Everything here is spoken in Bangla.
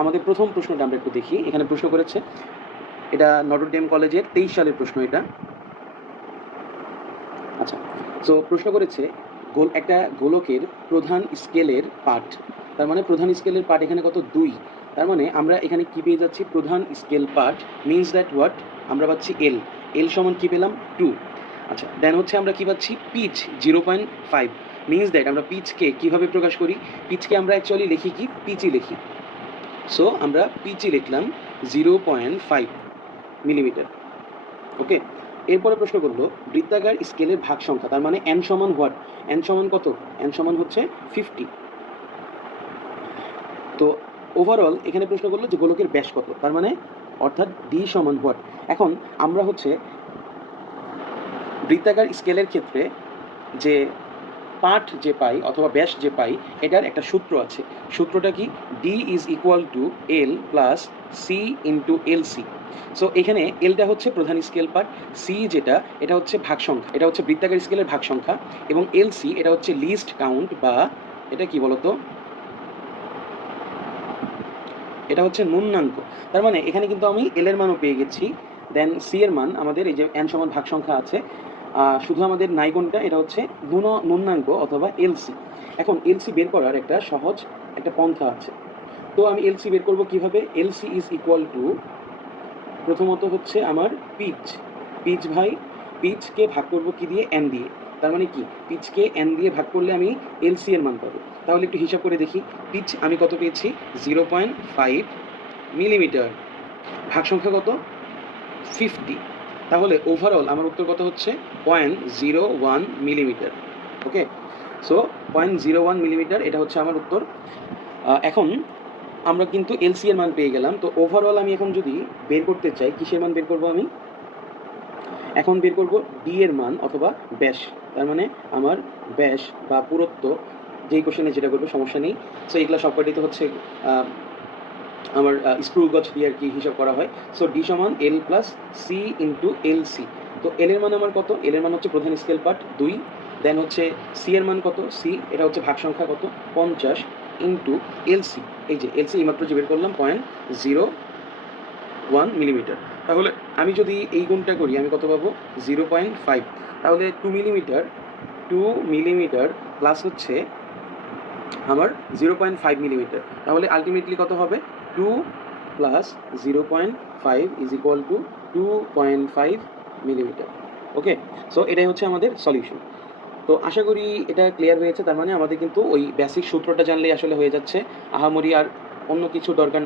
আমাদের প্রথম প্রশ্নটা আমরা একটু দেখি। এখানে প্রশ্ন করেছে, এটা নটর ডেম কলেজের 23 সালের প্রশ্ন এটা। আচ্ছা, সো প্রশ্ন করেছে একটা গোলকের প্রধান স্কেলের পাঠ, তার মানে প্রধান স্কেলের পাঠ এখানে কত 2, তার মানে আমরা এখানে কি পেয়ে যাচ্ছি প্রধান স্কেল পাঠ মিনস দ্যাট হোয়াট, আমরা পাচ্ছি এল, এল সমান কি পেলাম 2। আচ্ছা, দেন হচ্ছে আমরা কি পাচ্ছি পিচ 0.5, মিনস দ্যাট আমরা পিচকে কিভাবে প্রকাশ করি, পিচকে আমরা অ্যাকচুয়ালি লিখি কি পিচই লিখি। সো আমরা পিচই লিখলাম 0.5 মিলিমিটার। ওকে, এরপরে প্রশ্ন করলো বৃত্তাকার স্কেলের ভাগ সংখ্যা, তার মানে এন সমান হোয়াট, এন সমান কত, এন সমান হচ্ছে 50। তো ওভারঅল এখানে প্রশ্ন করলো যে গোলকের ব্যাস কত, তার মানে অর্থাৎ ডি সমান হোয়াট। এখন আমরা হচ্ছে বৃত্তাকার স্কেলের ক্ষেত্রে যে পাঠ যে পাই অথবা ব্যাস যে পাই, এটার একটা সূত্র আছে। সূত্রটা কি, D is equal to L plus C into L C. So এখানে এলটা হচ্ছে প্রধান স্কেল পার্ট, সি যেটা এটা হচ্ছে ভাগ সংখ্যা, এটা হচ্ছে বৃত্তাকার স্কেলের ভাগ সংখ্যা, এবং এল সি এটা হচ্ছে লিস্ট কাউন্ট, বা এটা কি বলতো, এটা হচ্ছে ন্যূনাঙ্ক। তার মানে এখানে কিন্তু আমি এল এর মানও পেয়ে গেছি, দেন সি এর মান আমাদের এই যে এন সমান ভাগ সংখ্যা আছে, শুধু আমাদের নাই কোনটা, এটা হচ্ছে ন্যূনাঙ্ক অথবা এলসি। এখন এলসি বের করার একটা সহজ একটা পন্থা আছে। তো আমি এলসি বের করব কিভাবে, এলসি ইজ ইকুয়াল টু প্রথমত হচ্ছে আমার পিচ, পিচ ভাই পিচকে ভাগ করব কি দিয়ে, এন দিয়ে। তার মানে কি পিচকে এন দিয়ে ভাগ করলে আমি এলসি এর মান পাবো। তাহলে একটু হিসাব করে দেখি, পিচ আমি কত পেয়েছি 0.5 মিলিমিটার, ভাগ সংখ্যা কত 50, তাহলে ওভারঅল আমার উত্তর কত হচ্ছে 0.01 মিলিমিটার। ওকে, সো 0.01 মিলিমিটার এটা হচ্ছে আমার উত্তর। এখন আমরা কিন্তু এলসি এর মান পেয়ে গেলাম। তো ওভারঅল আমি এখন যদি বের করতে চাই, কিসের মান বের করব, আমি এখন বের করব ডি এর মান অথবা ব্যাস। তার মানে আমার ব্যাস বা পুরুত্ব, যেই কোশ্চেনে যেটা করবো সমস্যা নেই। সো এগুলো সবকটাই তো হচ্ছে আমার স্ক্রু গজ দিয়ে আর কি হিসাব করা হয়। সো ডি সমান L plus C into L C. তো এল এর মান আমার কত, এল এর মান হচ্ছে প্রধান স্কেল পার্ট 2, দেন হচ্ছে সি এর মান কত, সি এটা হচ্ছে ভাগ সংখ্যা কত 50 ইন্টু এলসি, এই যে এলসি এইমাত্র যে বের করলাম 0.01 মিলিমিটার। তাহলে আমি যদি এই গুণটা করি আমি কত পাবো 0.5, তাহলে 2 মিলিমিটার প্লাস হচ্ছে আমার 0.5 মিলিমিটার, তাহলে আলটিমেটলি কত হবে 2 plus 0.5 is equal two 2.5 millimetre. Okay, so এটাই হচ্ছে আমাদের সলিউশন। তো আশা করি এটা ক্লিয়ার হয়েছে। তার মানে আমাদের কিন্তু ওই বেসিক সূত্রটা জানলেই আসলে হয়ে যাচ্ছে, আহামরি আর অন্য কিছু দরকার